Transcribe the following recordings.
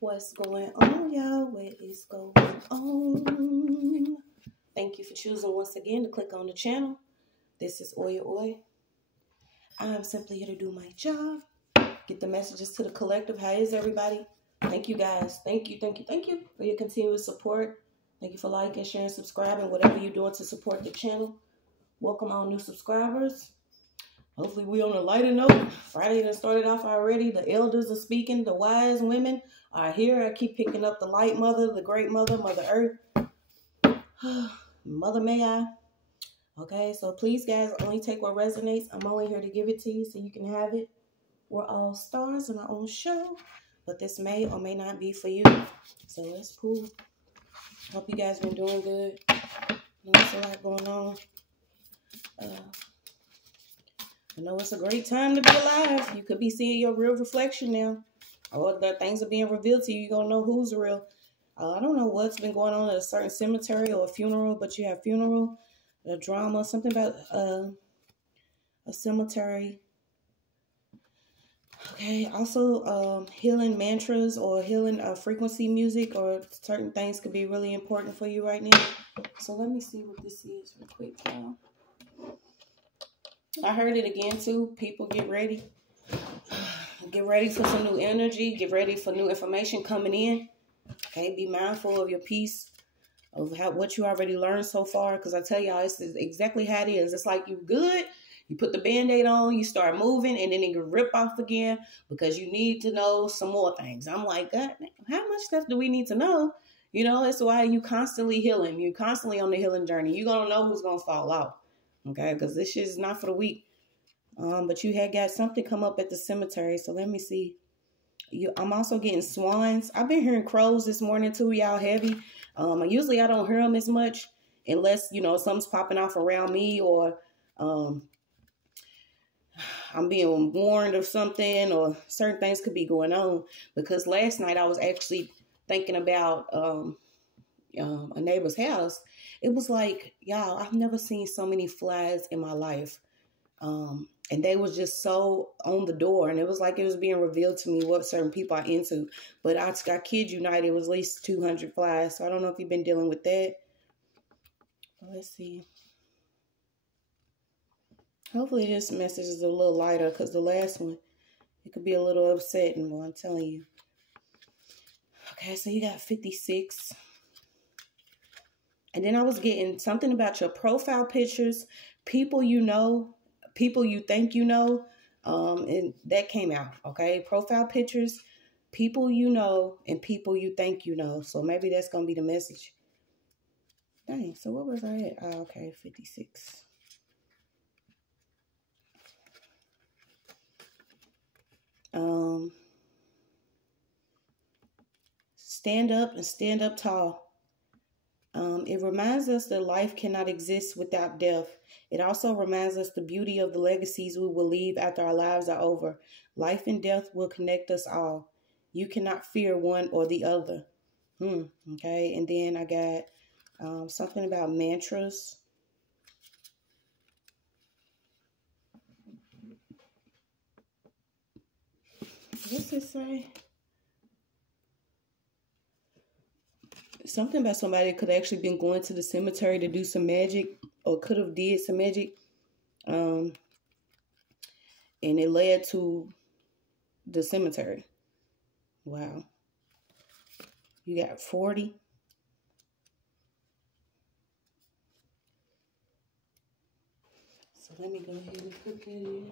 What's going on, y'all? What is going on? Thank you for choosing once again to click on the channel. This is OYAOY. I'm simply here to do my job, get the messages to the collective. How is everybody? Thank you guys. Thank you for your continuous support. Thank you for liking, sharing, subscribing, whatever you're doing to support the channel. Welcome all new subscribers. Hopefully we on a lighter note. Friday done started off already. The elders are speaking. The wise women are here. I keep picking up the light mother, the great mother, Mother Earth. Mother May I. Okay, so please guys, only take what resonates. I'm only here to give it to you so you can have it. We're all stars in our own show, but this may or may not be for you. So let's pull. Hope you guys been doing good. There's a lot going on. I know it's a great time to be alive. You could be seeing your real reflection now. Or the things are being revealed to you. You're going to know who's real. I don't know what's been going on at a certain cemetery or a funeral, but you have funeral, a drama, something about a cemetery. Okay, also healing mantras or healing frequency music or certain things could be really important for you right now. So let me see what this is real quick, y'all. I heard it again too. People get ready. Get ready for some new energy. Get ready for new information coming in. Okay, be mindful of your peace, of what you already learned so far. Because I tell y'all, it's exactly how it is. It's like you good. You put the Band-Aid on, you start moving, and then it can rip off again because you need to know some more things. I'm like, God, how much stuff do we need to know? You know, it's why you constantly healing. You constantly on the healing journey. You're going to know who's going to fall out. Okay, because this shit is not for the weak. But you had got something come up at the cemetery. So let me see. I'm also getting swans. I've been hearing crows this morning too, y'all, heavy. Usually I don't hear them as much unless, you know, something's popping off around me or I'm being warned of something or certain things could be going on. Because last night I was actually thinking about a neighbor's house. It was like, y'all, I've never seen so many flies in my life. And they was just so on the door. And it was like it was being revealed to me what certain people are into. But I kid you not, it was at least 200 flies. So I don't know if you've been dealing with that. Let's see. Hopefully this message is a little lighter because the last one, it could be a little upsetting, but I'm telling you. Okay, so you got 56. And then I was getting something about your profile pictures, people you know, people you think you know, and that came out, okay? Profile pictures, people you know, and people you think you know. So maybe that's going to be the message. Dang, so what was I at? Oh, okay, 56. Stand up and stand up tall. It reminds us that life cannot exist without death. It also reminds us the beauty of the legacies we will leave after our lives are over. Life and death will connect us all. You cannot fear one or the other. Okay, and then I got something about mantras. What's it say? Something about somebody that could actually been going to the cemetery to do some magic or could have did some magic. And it led to the cemetery. Wow. You got 40. So let me go ahead and put that in.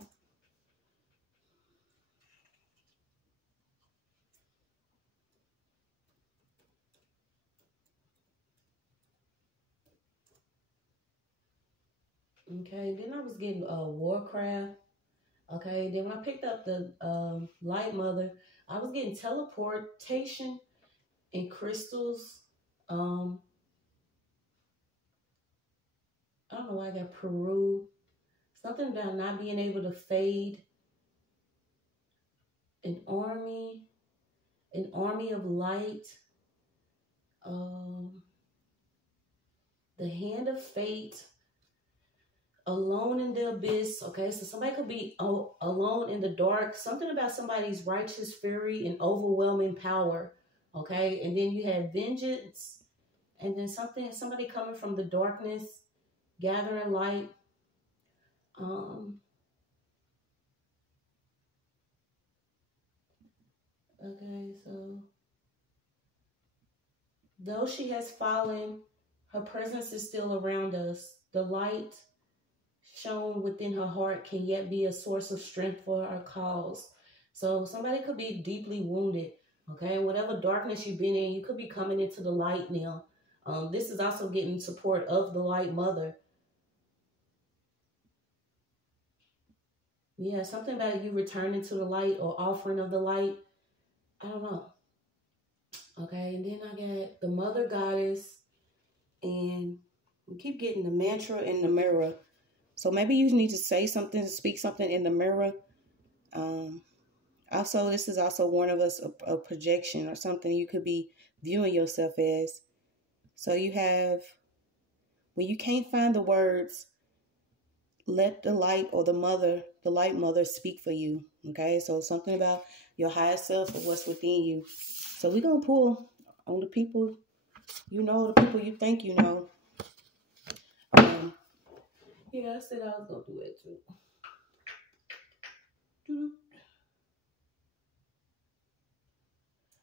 Okay, then I was getting Warcraft. Okay, then when I picked up the Light Mother, I was getting teleportation and crystals. I don't know why I got Peru. Something about not being able to fade. An army of light. The hand of fate. Alone in the abyss. Okay, so somebody could be alone in the dark. Something about somebody's righteous fury and overwhelming power. Okay, and then you have vengeance, and then somebody coming from the darkness, gathering light. Okay, so though she has fallen, her presence is still around us. The light shown within her heart can yet be a source of strength for our cause. So somebody could be deeply wounded. Okay, whatever darkness you've been in, you could be coming into the light now. This is also getting support of the light mother. Yeah, something about you returning to the light or offering of the light. I don't know. Okay, and then I got the mother goddess, and we keep getting the mantra in the mirror. So maybe you need to say something, speak something in the mirror. Also, this is also one of us a projection or something you could be viewing yourself as. So you have, when you can't find the words, let the light or the light mother speak for you. Okay, so something about your higher self or what's within you. So we're going to pull on the people you know, the people you think you know. Yeah, I said I was going to do it too.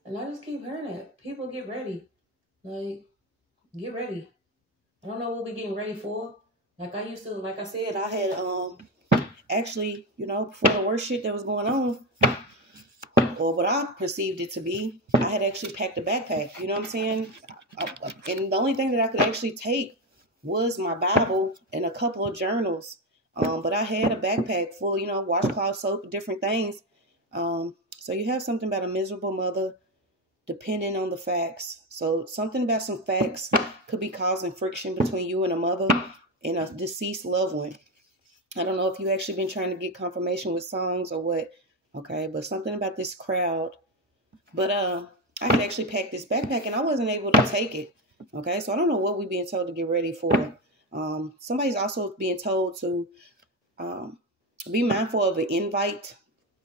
And I just keep hearing that. People get ready. Like, get ready. I don't know what we're getting ready for. Like I used to, like I said, I had actually, you know, before the worst shit that was going on, or what I perceived it to be, I had actually packed a backpack. You know what I'm saying? And the only thing that I could actually take was my Bible and a couple of journals. But I had a backpack full, you know, washcloth, soap, different things. So you have something about a miserable mother depending on the facts. So something about some facts could be causing friction between you and a mother and a deceased loved one. I don't know if you actually been trying to get confirmation with songs or what. Okay, but something about this crowd. But I had actually packed this backpack and I wasn't able to take it. Okay, so I don't know what we're being told to get ready for. Somebody's also being told to be mindful of an invite.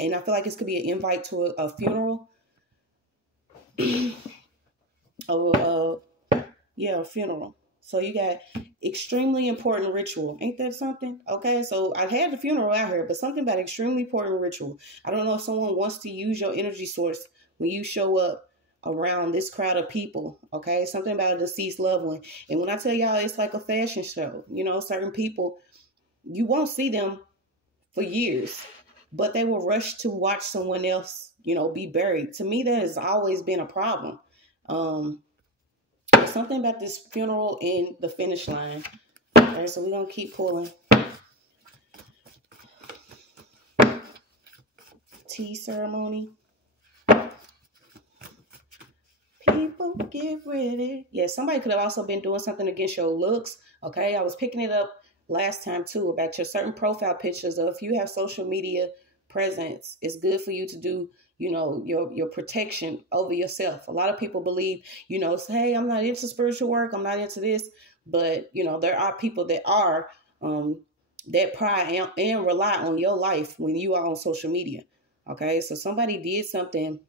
And I feel like this could be an invite to a funeral. A funeral. So you got extremely important ritual. Ain't that something? Okay, so I had the funeral out here, but something about extremely important ritual. I don't know if someone wants to use your energy source when you show up around this crowd of people. Okay, something about a deceased loved one. And when I tell y'all, it's like a fashion show. You know, certain people, you won't see them for years, but they will rush to watch someone else, you know, be buried. To me, that has always been a problem. Something about this funeral in the finish line. All right, so we're going to keep pulling. Tea ceremony. People get ready. Yeah, somebody could have also been doing something against your looks. Okay, I was picking it up last time too about your certain profile pictures. Or if you have social media presence, it's good for you to do, you know, your protection over yourself. A lot of people believe, you know, say, hey, I'm not into spiritual work, I'm not into this, but you know, there are people that are that pry and rely on your life when you are on social media. Okay, so somebody did something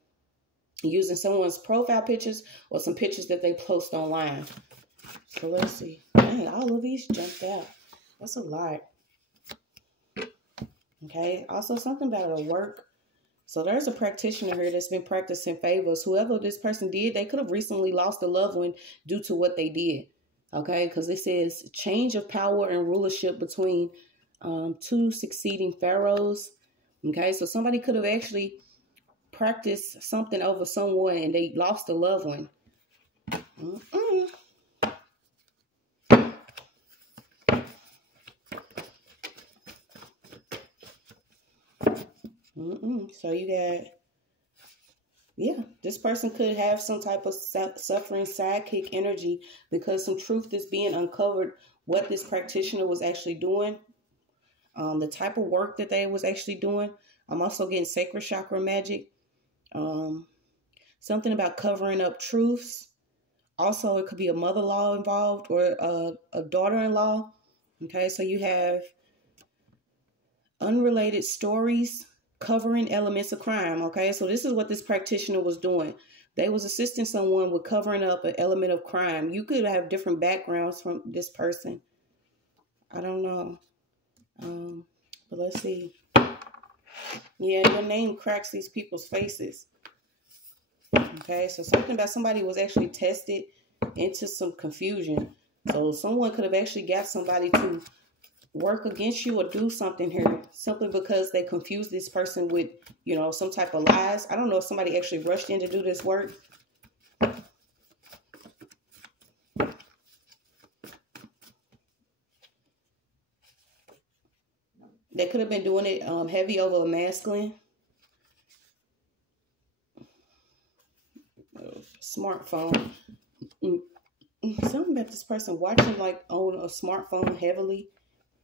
using someone's profile pictures or some pictures that they post online. So let's see. Dang, all of these jumped out. That's a lot. Okay, also something about a work. So there's a practitioner here that's been practicing favors. Whoever this person did, they could have recently lost a loved one due to what they did. Okay, because it says change of power and rulership between two succeeding pharaohs. Okay, so somebody could have actually practiced something over someone and they lost a loved one. So you got, yeah, this person could have some type of suffering sidekick energy because some truth is being uncovered, what this practitioner was actually doing, the type of work that they was actually doing. I'm also getting sacred chakra magic, something about covering up truths. Also, it could be a mother-in-law involved or a daughter-in-law. Okay, so you have unrelated stories covering elements of crime. Okay, so this is what this practitioner was doing. They was assisting someone with covering up an element of crime. You could have different backgrounds from this person. I don't know. But let's see. Yeah, your name cracks these people's faces. Okay, so something about somebody was actually tested into some confusion. So someone could have actually got somebody to work against you or do something here simply because they confused this person with, you know, some type of lies. I don't know if somebody actually rushed in to do this work. They could have been doing it heavy over a masculine. Smartphone. Something about this person watching like on a smartphone heavily.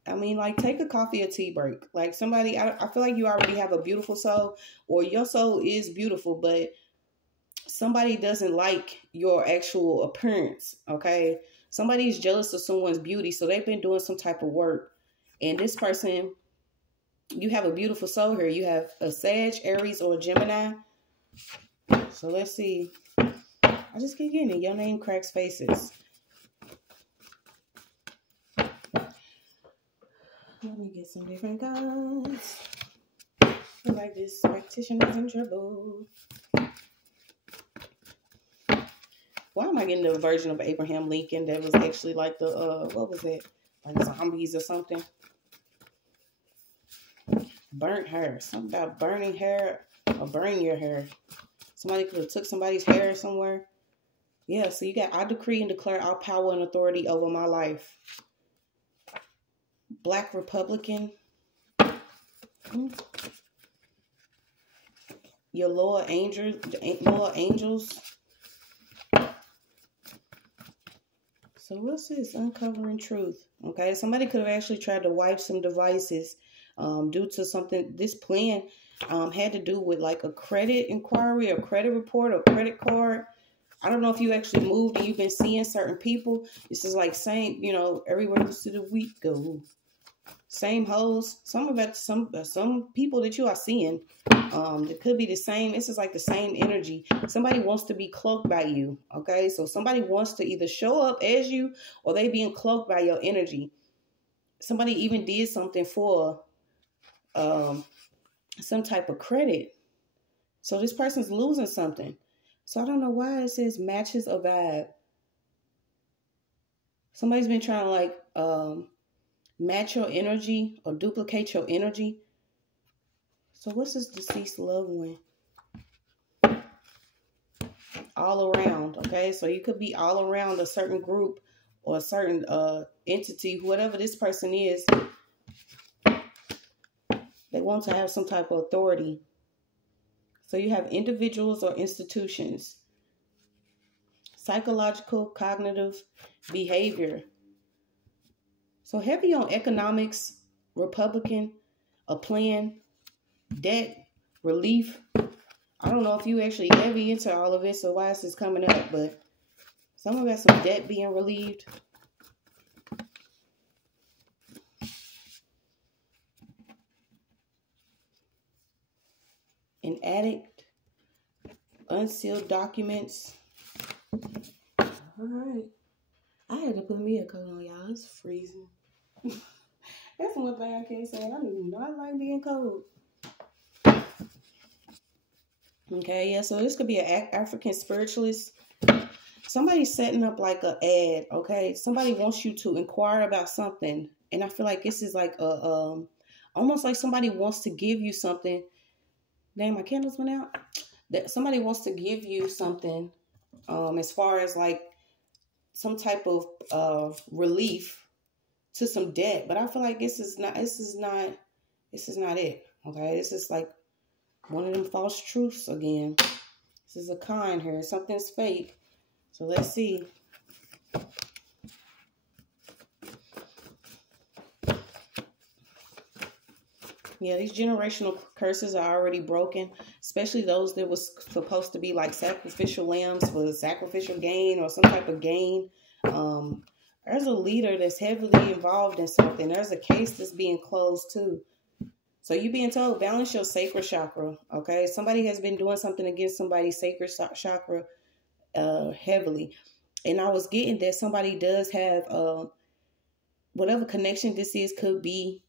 I mean, like, take a coffee or tea break. Like, somebody, I feel like you already have a beautiful soul, or your soul is beautiful, but somebody doesn't like your actual appearance, okay? Somebody's jealous of someone's beauty, so they've been doing some type of work. And this person, you have a beautiful soul here. You have a Sag, Aries, or a Gemini. So let's see. I just keep getting it. Your name cracks faces. Let me get some different cards. I feel like this practitioner's in trouble. Why am I getting the version of Abraham Lincoln that was actually like the, what was it? Like zombies or something? Burnt hair. Something about burning hair or burning your hair. Somebody could have took somebody's hair somewhere. Yeah, so you got, I decree and declare all power and authority over my life. Black Republican. Your Lord Angels. So what's this? Uncovering truth. Okay, somebody could have actually tried to wipe some devices due to something. This plan had to do with like a credit inquiry, or credit report, or credit card. I don't know if you actually moved and you've been seeing certain people. This is like saying, you know, everywhere you see the wheat go. Same hoes. Some people that you are seeing, it could be the same. This is like the same energy. Somebody wants to be cloaked by you. Okay, so somebody wants to either show up as you, or they being cloaked by your energy. Somebody even did something for some type of credit. So this person's losing something. So I don't know why it says matches a vibe. Somebody's been trying to like match your energy or duplicate your energy. So what's this deceased loved one? All around, okay? So you could be all around a certain group or a certain entity, whatever this person is. They want to have some type of authority. So you have individuals or institutions. Psychological, cognitive behavior. So heavy on economics, Republican, a plan, debt, relief. I don't know if you actually heavy into all of it, so why is this coming up? But someone got some debt being relieved. An addict, unsealed documents. All right. I had to put me a coat on, y'all. It's freezing. That's one thing I can't say. I do not like being cold. Okay, yeah, so this could be an African spiritualist. Somebody's setting up like an ad, okay? Somebody wants you to inquire about something. And I feel like this is like a, almost like somebody wants to give you something. Dang, my candles went out. That somebody wants to give you something as far as like some type of relief to some debt. But I feel like this is not it. Okay, this is like one of them false truths again. This is a con here. Something's fake. So let's see. Yeah, these generational curses are already broken, especially those that was supposed to be like sacrificial lambs for sacrificial gain or some type of gain. There's a leader that's heavily involved in something. There's a case that's being closed too. So you're being told, balance your sacral chakra, okay? Somebody has been doing something against somebody's sacral chakra heavily. And I was getting that somebody does have, whatever connection this is, could be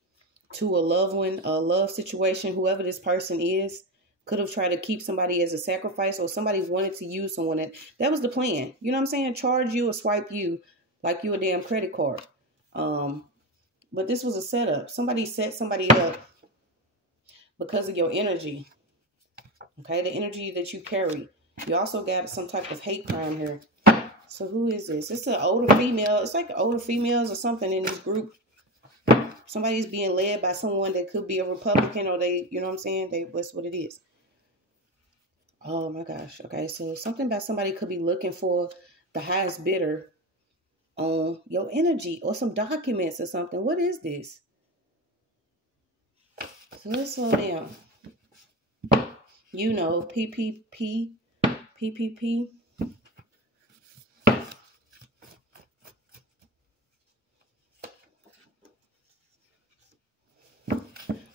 to a loved one, a love situation, whoever this person is, could have tried to keep somebody as a sacrifice, or somebody wanted to use someone. That was the plan. You know what I'm saying? Charge you or swipe you like you a damn credit card. But this was a setup. Somebody set somebody up because of your energy. Okay, the energy that you carry. You also got some type of hate crime here. So who is this? It's an older female. It's like older females or something in this group. Somebody's being led by someone that could be a Republican, or they, you know what I'm saying? That's what it is. Oh my gosh. Okay, so something about somebody could be looking for the highest bidder on your energy, or some documents or something. What is this? So let's slow down. You know, PPP.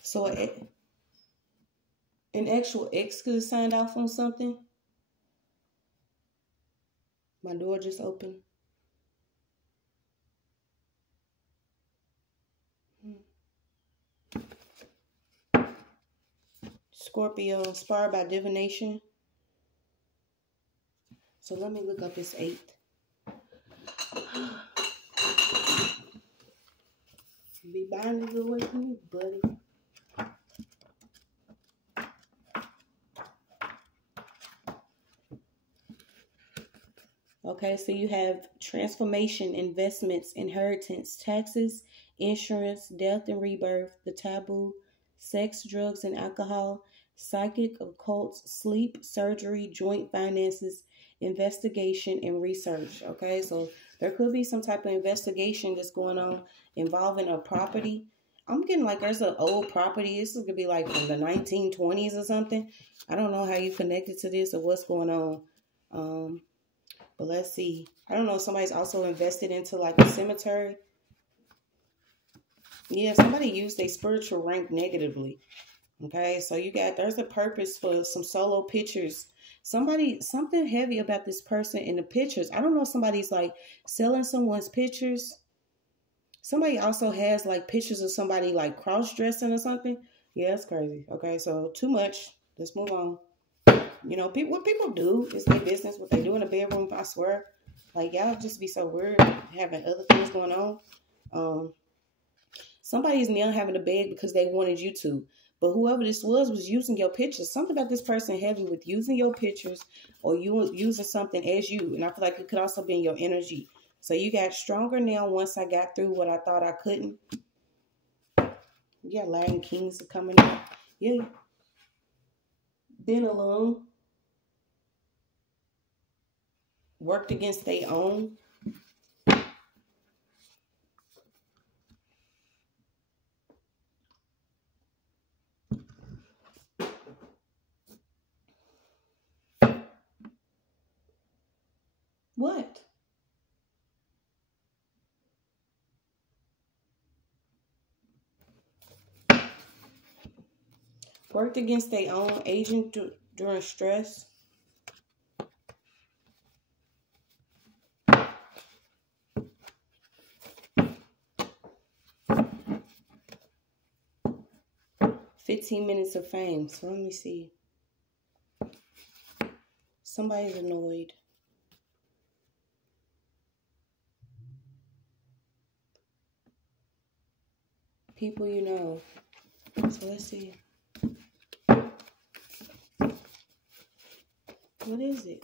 So an actual ex could have signed off on something. My door just opened. Scorpio, inspired by divination. So let me look up this 8. Be buying this away from me, buddy. Okay, so you have transformation, investments, inheritance, taxes, insurance, death and rebirth, the taboo, sex, drugs, and alcohol, psychic, occult, sleep, surgery, joint finances, investigation, and research. Okay, so there could be some type of investigation that's going on involving a property. I'm getting like there's an old property. This is going to be like from the 1920s or something. I don't know how you connected to this or what's going on. But let's see. I don't know if somebody's also invested into like a cemetery. Yeah, somebody used their spiritual rank negatively. Okay, so there's a purpose for some solo pictures. Something heavy about this person in the pictures. I don't know if somebody's like selling someone's pictures. Somebody also has like pictures of somebody like cross-dressing or something. Yeah, that's crazy. Okay, so too much. Let's move on. You know, what people do is their business. What they do in the bedroom, I swear. Like, y'all just be so weird having other things going on. Somebody's now having to beg because they wanted you to. But whoever this was using your pictures. Something about this person heavy with using your pictures, or you using something as you. And I feel like it could also be in your energy. So you got stronger now once I got through what I thought I couldn't. Yeah, Latin Kings are coming up. Yeah. Been alone. Worked against their own. What? Worked against their own agent during stress. $15 of fame. So let me see. Somebody's annoyed. People you know. So let's see. What is it?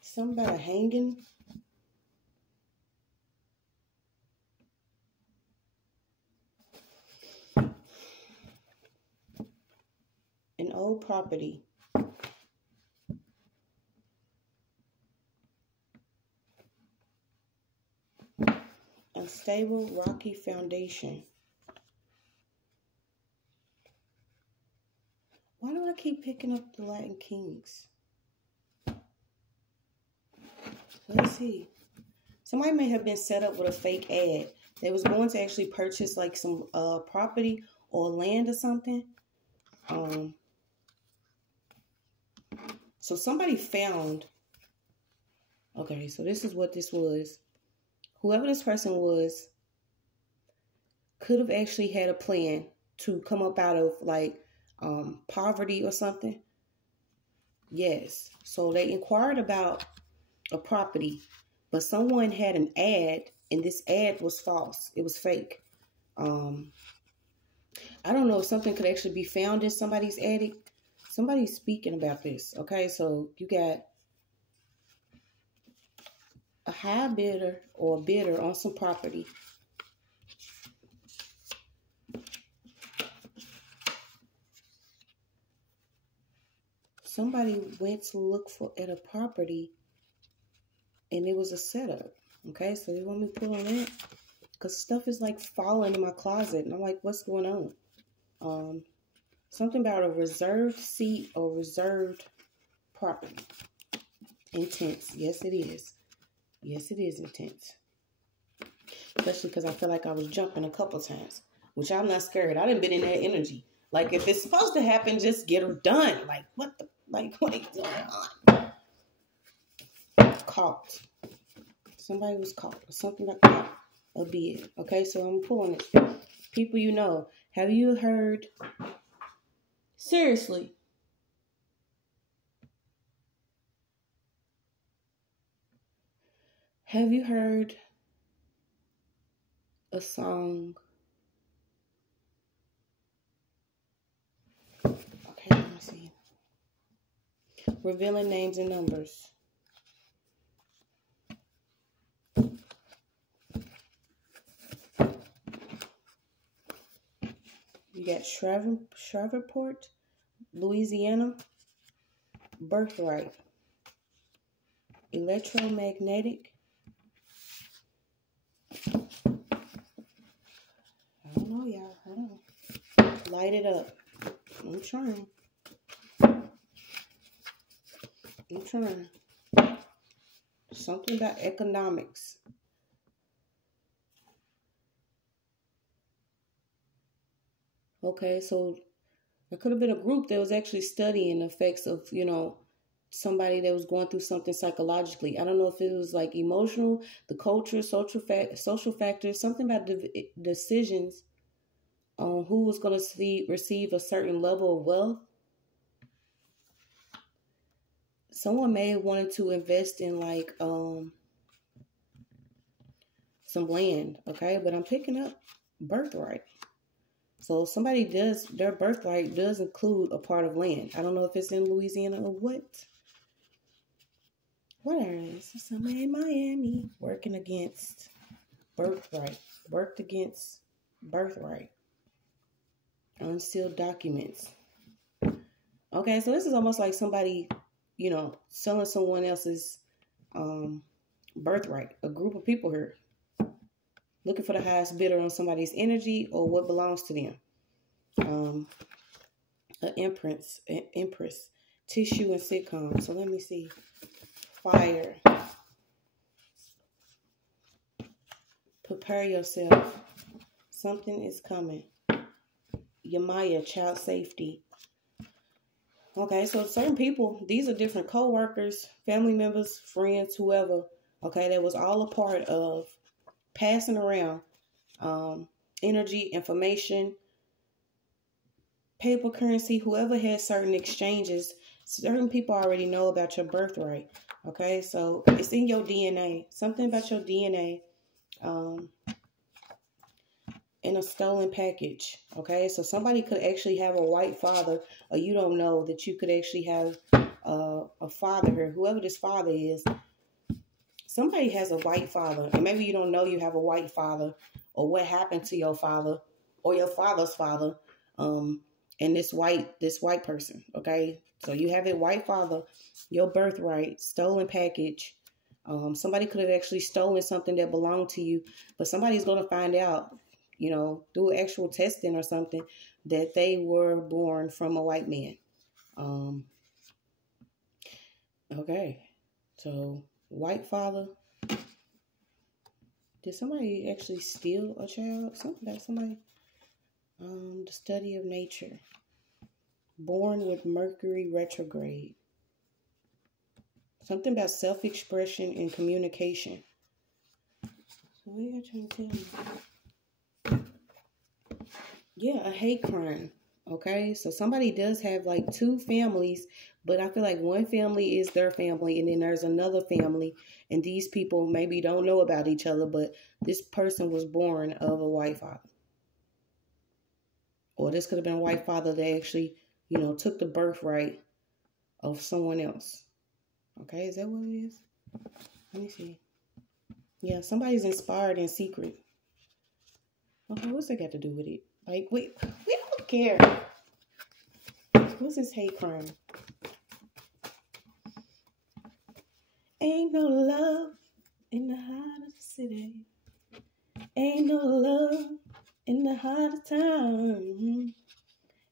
Something about a hanging. An old property. Unstable, rocky foundation. Why do I keep picking up the Latin Kings? Let's see. Somebody may have been set up with a fake ad. They was going to actually purchase like some property or land or something. So somebody found, okay, so this is what this was. Whoever this person was could have actually had a plan to come up out of like poverty or something. Yes. So they inquired about a property, but someone had an ad, and this ad was false. It was fake. I don't know if something could actually be found in somebody's attic. Somebody's speaking about this. Okay, so you got a high bidder or a bidder on some property. Somebody went to look at a property, and it was a setup. Okay, so you want me to pull on that? Because stuff is like falling in my closet, and I'm like, what's going on? Something about a reserved seat or reserved property. Intense. Yes, it is. Yes, it is intense. Especially because I feel like I was jumping a couple times, which I'm not scared. I done been in that energy. Like, if it's supposed to happen, just get her done. Like, what is going on? Caught. Somebody was caught. Something like caught. A bid. Okay, so I'm pulling it. People you know. Have you heard... Seriously. Have you heard a song? Okay, let me see. Revealing names and numbers. You got Shreveport, Louisiana. Birthright. Electromagnetic. I don't know, y'all. Hold on. Light it up. I'm trying. Something about economics. Okay, so there could have been a group that was actually studying the effects of, somebody that was going through something psychologically. I don't know if it was like emotional, the culture, social factors, something about decisions on who was going to receive a certain level of wealth. Someone may have wanted to invest in like some land, okay? But I'm picking up birthright. So their birthright does include a part of land. I don't know if it's in Louisiana or what. Whatever it is. Somebody in Miami working against birthright. Worked against birthright. Unsealed documents. Okay, so this is almost like somebody, selling someone else's birthright. A group of people here looking for the highest bidder on somebody's energy or what belongs to them. An empress, tissue and sitcom. So let me see. Fire. Prepare yourself. Something is coming. Yamaya, child safety. Okay, so certain people, these are different co-workers, family members, friends, whoever. Okay, that was all a part of passing around energy, information, paper currency, whoever has certain exchanges. Certain people already know about your birthright. Okay, so it's in your DNA. Something about your DNA in a stolen package. Okay, so somebody could actually have a white father, or you don't know that you could actually have a father here. Whoever this father is, somebody has a white father, and maybe you don't know you have a white father, or what happened to your father or your father's father, and this white person. Okay, so you have a white father, your birthright, stolen package. Somebody could have actually stolen something that belonged to you, but somebody's going to find out, through actual testing or something, that they were born from a white man. Okay, so white father, Did somebody actually steal a child? Something about somebody. The study of nature. Born with Mercury retrograde. Something about self-expression and communication. So what are you trying to tell me? Yeah, a hate crime. Okay, so somebody does have like two families, but I feel like one family is their family, and then there's another family, and these people maybe don't know about each other, but this person was born of a white father. Or this could have been a white father that actually, took the birthright of someone else. Okay, is that what it is? Let me see. Yeah, somebody's inspired in secret. Okay, what's that got to do with it? Like, we don't care. What's this hate crime? Ain't no love in the heart of the city. Ain't no love in the heart of town.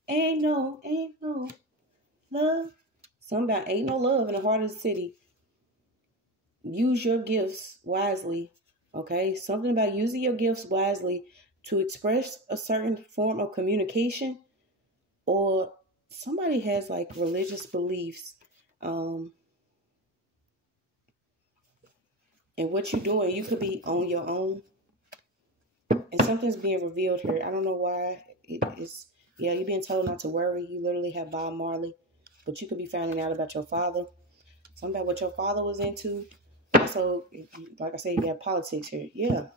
Ain't no love. Something about ain't no love in the heart of the city. Use your gifts wisely. Okay? Something about using your gifts wisely to express a certain form of communication, or somebody has like religious beliefs. And what you're doing, you could be on your own. And something's being revealed here. I don't know why. Yeah, you're being told not to worry. You literally have Bob Marley. But you could be finding out about your father. Something about what your father was into. Also, like I said, you got politics here. Yeah.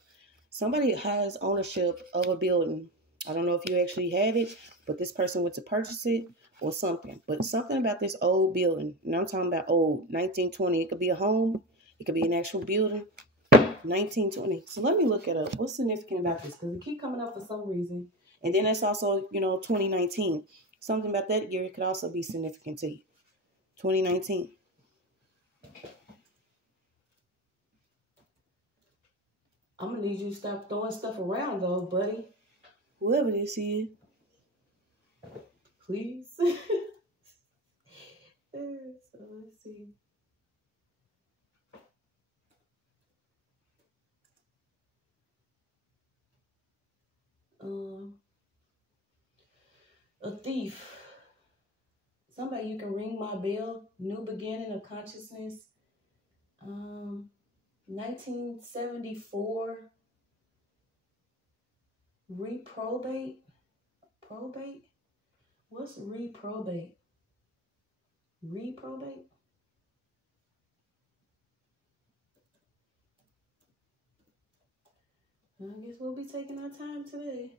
Somebody has ownership of a building. I don't know if you actually had it, but this person went to purchase it or something. But something about this old building. And I'm talking about old, 1920. It could be a home. It could be an actual building. 1920. So let me look it up. What's significant about this? Because it keep coming up for some reason. And then it's also, 2019. Something about that year could also be significant to you. 2019. I'm going to need you to stop throwing stuff around, though, buddy. Whoever this is. Please. So let's see. A thief. Somebody, you can ring my bell. New beginning of consciousness. 1974. Reprobate. Probate? What's reprobate? Reprobate? I guess we'll be taking our time today.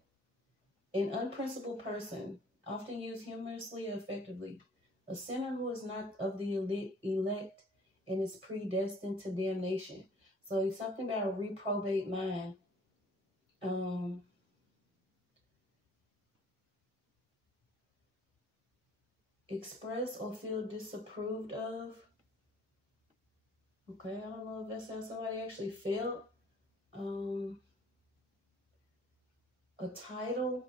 An unprincipled person, often used humorously or effectively. A sinner who is not of the elect and is predestined to damnation. So it's something about a reprobate mind. Express or feel disapproved of. Okay, I don't know if that's how somebody actually felt. A title.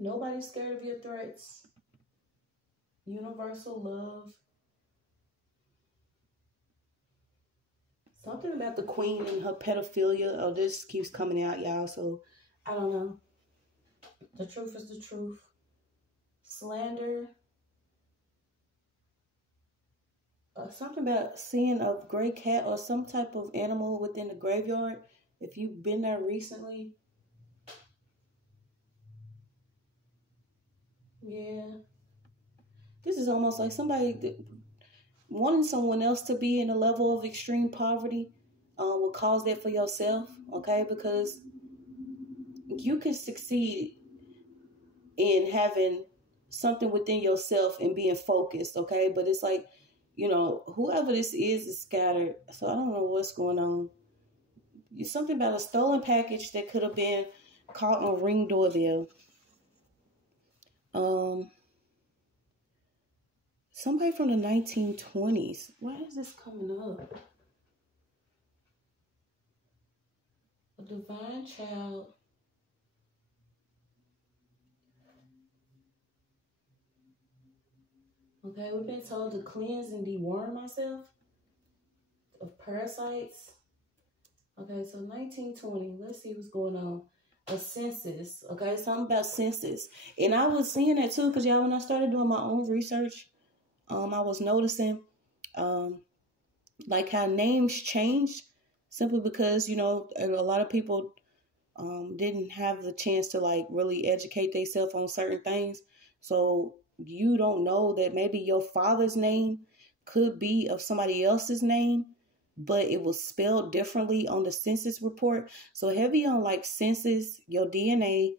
Nobody's scared of your threats. Universal love. Something about the queen and her pedophilia. Oh, this keeps coming out, y'all. So, I don't know. The truth is the truth. Slander. Something about seeing a gray cat or some type of animal within the graveyard. If you've been there recently. Yeah. This is almost like somebody wanting someone else to be in a level of extreme poverty will cause that for yourself, okay? Because you can succeed in having something within yourself and being focused, okay? But it's like, whoever this is scattered. So I don't know what's going on. It's something about a stolen package that could have been caught on Ring doorbell. Somebody from the 1920s. Why is this coming up? A divine child. Okay, we've been told to cleanse and deworm myself. of parasites. Okay, so 1920. Let's see what's going on. A census. Okay, something about census. And I was seeing that too, because y'all, when I started doing my own research, I was noticing like how names changed simply because, you know, a lot of people didn't have the chance to like really educate themselves on certain things. So you don't know that maybe your father's name could be of somebody else's name, but it was spelled differently on the census report. So heavy on like census, your DNA,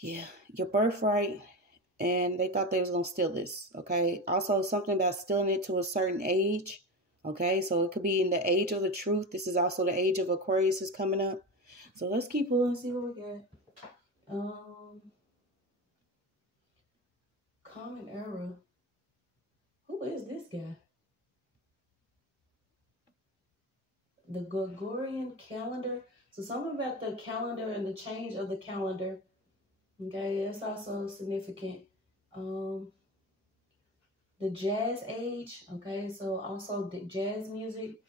your birthright, and they thought they was gonna steal this. Okay. Also something about stealing it to a certain age. Okay, so it could be in the age of the truth. This is also the age of Aquarius is coming up. So let's keep pulling and see what we got. Common era. Who is this guy? The Gregorian calendar. So something about the calendar and the change of the calendar. Okay, that's also significant. The jazz age. Okay, so also the jazz music.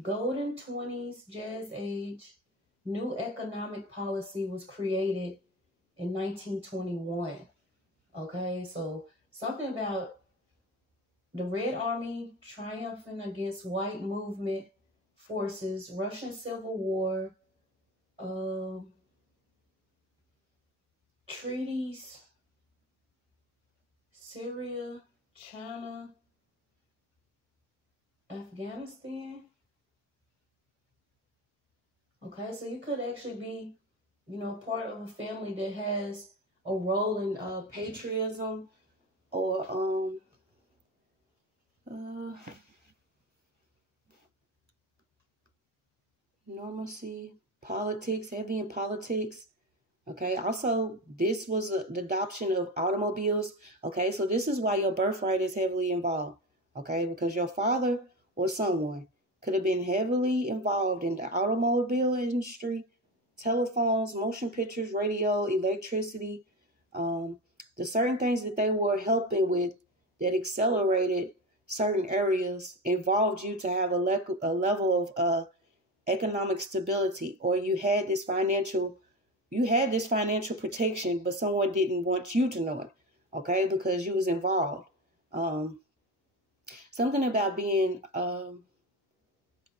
Golden 20s jazz age. New economic policy was created in 1921. Okay, so something about the Red Army triumphing against white movement forces, Russian Civil War, treaties, Syria, China, Afghanistan. Okay, so you could actually be, you know, part of a family that has a role in patriotism or normalcy, politics, heavy in politics. Okay, also, this was the adoption of automobiles. Okay, so this is why your birthright is heavily involved. Okay, because your father or someone could have been heavily involved in the automobile industry, telephones, motion pictures, radio, electricity, the certain things that they were helping with that accelerated certain areas involved you to have a level of economic stability, or you had this financial protection, but someone didn't want you to know it, okay, because you was involved. Something about being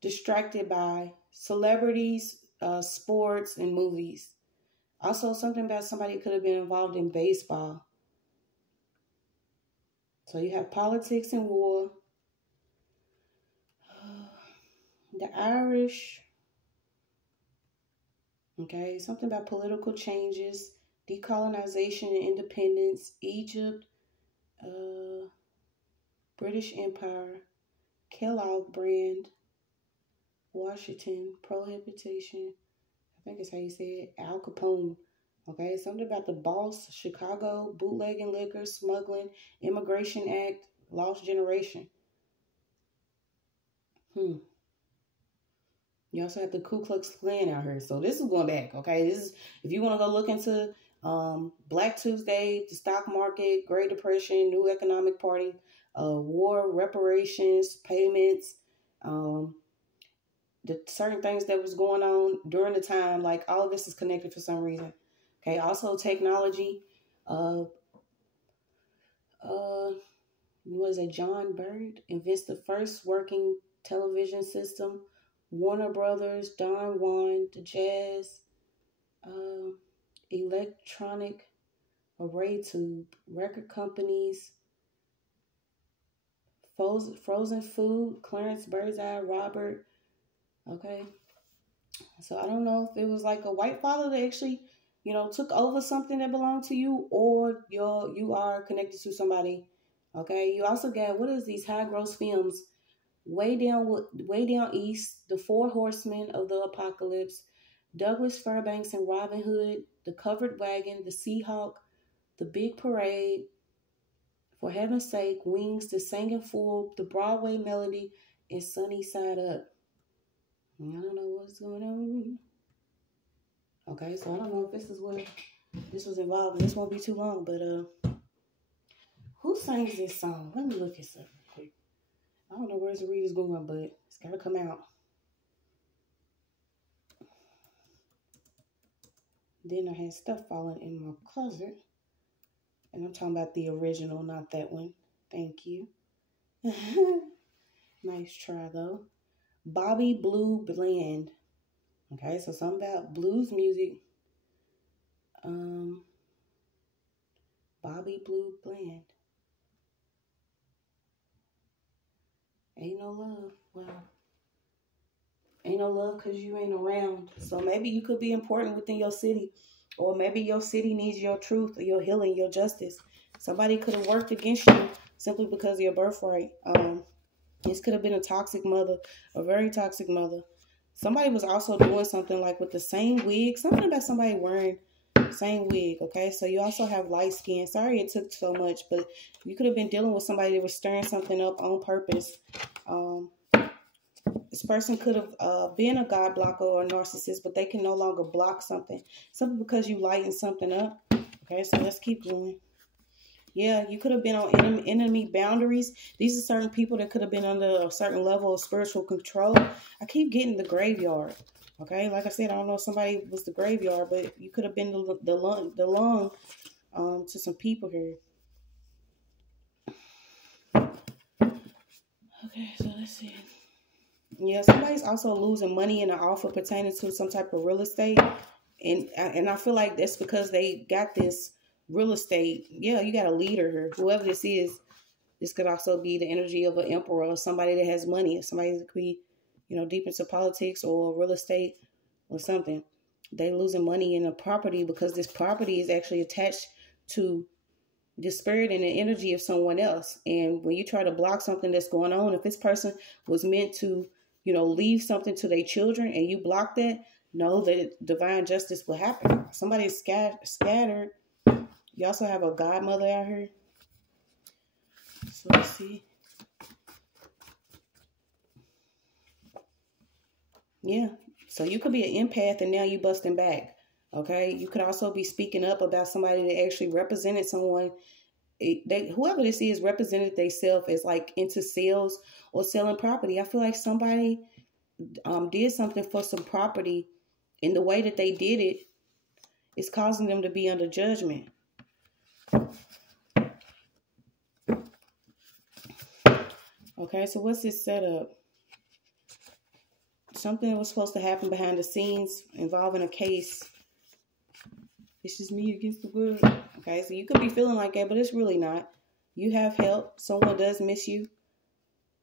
distracted by celebrities, sports, and movies. Also, something about somebody could have been involved in baseball. So you have politics and war. The Irish. Okay, something about political changes, decolonization and independence, Egypt, British Empire, Kellogg brand, Washington, prohibition, I think it's how you say it, Al Capone. Okay, something about the boss, Chicago, bootlegging liquor, smuggling, Immigration Act, lost generation. You also have the Ku Klux Klan out here. So this is going back, okay? This is, if you want to go look into Black Tuesday, the stock market, Great Depression, New Economic Party, war, reparations, payments, the certain things that was going on during the time, like all of this is connected for some reason. Okay, also technology. Was it John Bird invents the first working television system? Warner Brothers, Don Juan, the jazz, electronic array tube, record companies, frozen food, Clarence Birdseye, Robert. Okay. So I don't know if it was like a white father that actually, you know, took over something that belonged to you, or you are connected to somebody. Okay. You also got, what is these high gross films? Way down east, the Four Horsemen of the Apocalypse, Douglas Fairbanks and Robin Hood, The Covered Wagon, The Seahawk, The Big Parade, For Heaven's Sake, Wings, The Singing Fool, The Broadway Melody, and Sunny Side Up. I don't know what's going on. Okay, so I don't know if this is what this was involved. This won't be too long, but Who sings this song? Let me look this up real quick. I don't know where's the reader's going, but it's got to come out. Then I had stuff falling in my closet. And I'm talking about the original, not that one. Thank you. Nice try, though. Bobby Blue Blend. Okay, so something about blues music. Bobby Blue Blend. Ain't no love. Wow. Ain't no love because you ain't around. So maybe you could be important within your city. Or maybe your city needs your truth, or your healing, your justice. Somebody could have worked against you simply because of your birthright. This could have been a toxic mother, a very toxic mother. Somebody was also doing something like with the same wig. Something about somebody wearing the same wig, okay? So you also have light skin. Sorry it took so much, but you could have been dealing with somebody that was stirring something up on purpose. This person could have been a God blocker or a narcissist, but they can no longer block something simply because you lighten something up. Okay, so let's keep going. Yeah, you could have been on enemy boundaries. These are certain people that could have been under a certain level of spiritual control. I keep getting the graveyard. Okay, like I said, I don't know if somebody was the graveyard, but you could have been the lung to some people here. Okay, so let's see. Yeah, somebody's also losing money in an offer pertaining to some type of real estate. And I feel like that's because they got this real estate. Yeah, you got a leader here. Whoever this is, this could also be the energy of an emperor or somebody that has money. Somebody that could be, deep into politics or real estate or something. They losing money in a property because this property is actually attached to the spirit and the energy of someone else. And when you try to block something that's going on, if this person was meant to, leave something to their children and you block that, know that divine justice will happen. Somebody's scattered. You also have a godmother out here. So let's see. Yeah. So you could be an empath and now you busting back. Okay. You could also be speaking up about somebody that actually represented someone. Whoever this is represented themselves as like into sales or selling property. I feel like somebody did something for some property, and the way that they did it is causing them to be under judgment. Okay, so what's this setup? Something was supposed to happen behind the scenes involving a case. It's just me against the world. Okay, so you could be feeling like that, but it's really not. You have help. Someone does miss you.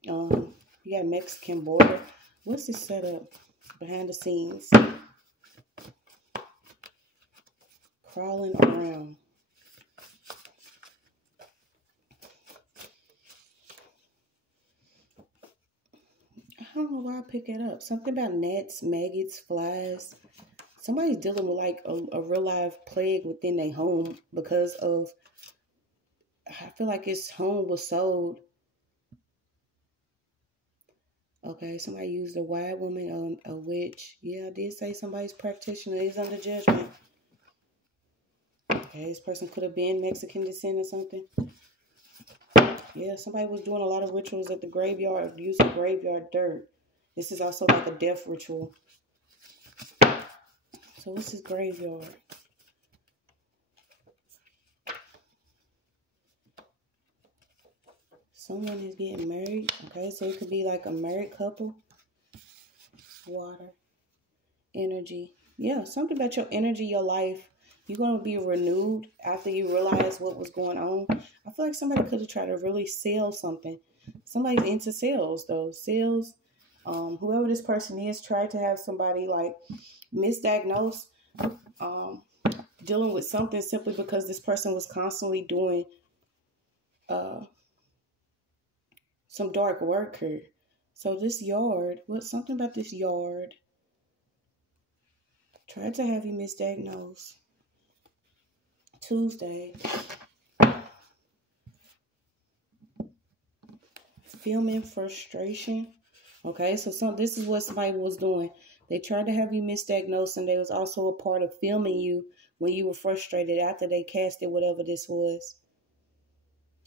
You got Mexican border. What's this setup behind the scenes? Crawling around. I don't know why I pick it up. Something about gnats, maggots, flies. Somebody's dealing with like a real life plague within their home because of, I feel like his home was sold. Okay, somebody used a white woman on a witch. Yeah, I did say somebody's practitioner is under judgment. Okay, this person could have been Mexican descent or something. Yeah, somebody was doing a lot of rituals at the graveyard, using graveyard dirt. This is also like a death ritual. So what's this graveyard? Someone is getting married. Okay, so it could be like a married couple. Water. Energy. Yeah, something about your energy, your life. You're going to be renewed after you realize what was going on. I feel like somebody could have tried to really sell something. Somebody's into sales, though. Sales. Whoever this person is tried to have somebody like misdiagnosed, dealing with something simply because this person was constantly doing some dark work here. So this yard, something about this yard tried to have you misdiagnosed. Tuesday. Filming frustration. Okay, so this is what somebody was doing. They tried to have you misdiagnosed, and they was also a part of filming you when you were frustrated after they casted whatever this was.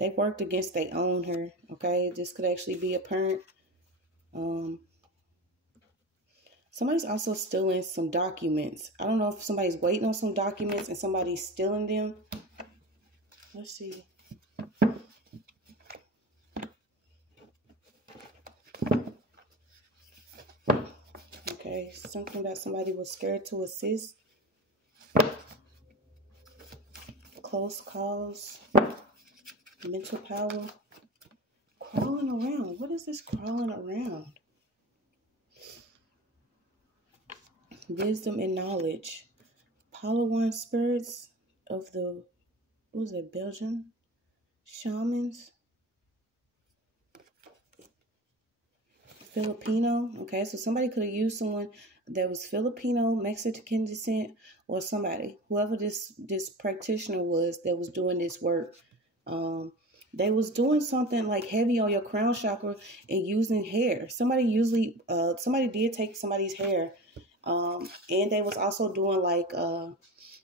They worked against their own here. Okay, this could actually be a parent. Somebody's also stealing some documents. I don't know if somebody's waiting on some documents and somebody's stealing them. Let's see. Okay, something about somebody was scared to assist. Close calls. Mental power. Crawling around. What is this crawling around? Wisdom and knowledge. Palawan spirits of the, what was it, Belgium? Shamans. Filipino. Okay, so somebody could have used someone that was Filipino, Mexican descent, or somebody. Whoever this practitioner was that was doing this work. They was doing something like heavy on your crown chakra and using hair. Somebody did take somebody's hair. And they was also doing like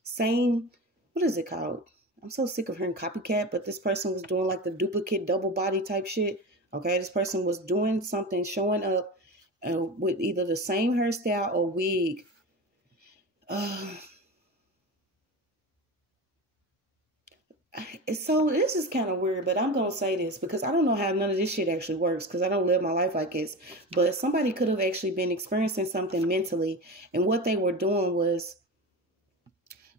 same, what is it called? I'm so sick of hearing copycat, but this person was doing like the duplicate double body type shit. Okay, this person was doing something, showing up with either the same hairstyle or wig. So this is kind of weird, but I'm going to say this because I don't know how none of this shit actually works because I don't live my life like this. But somebody could have actually been experiencing something mentally. And what they were doing was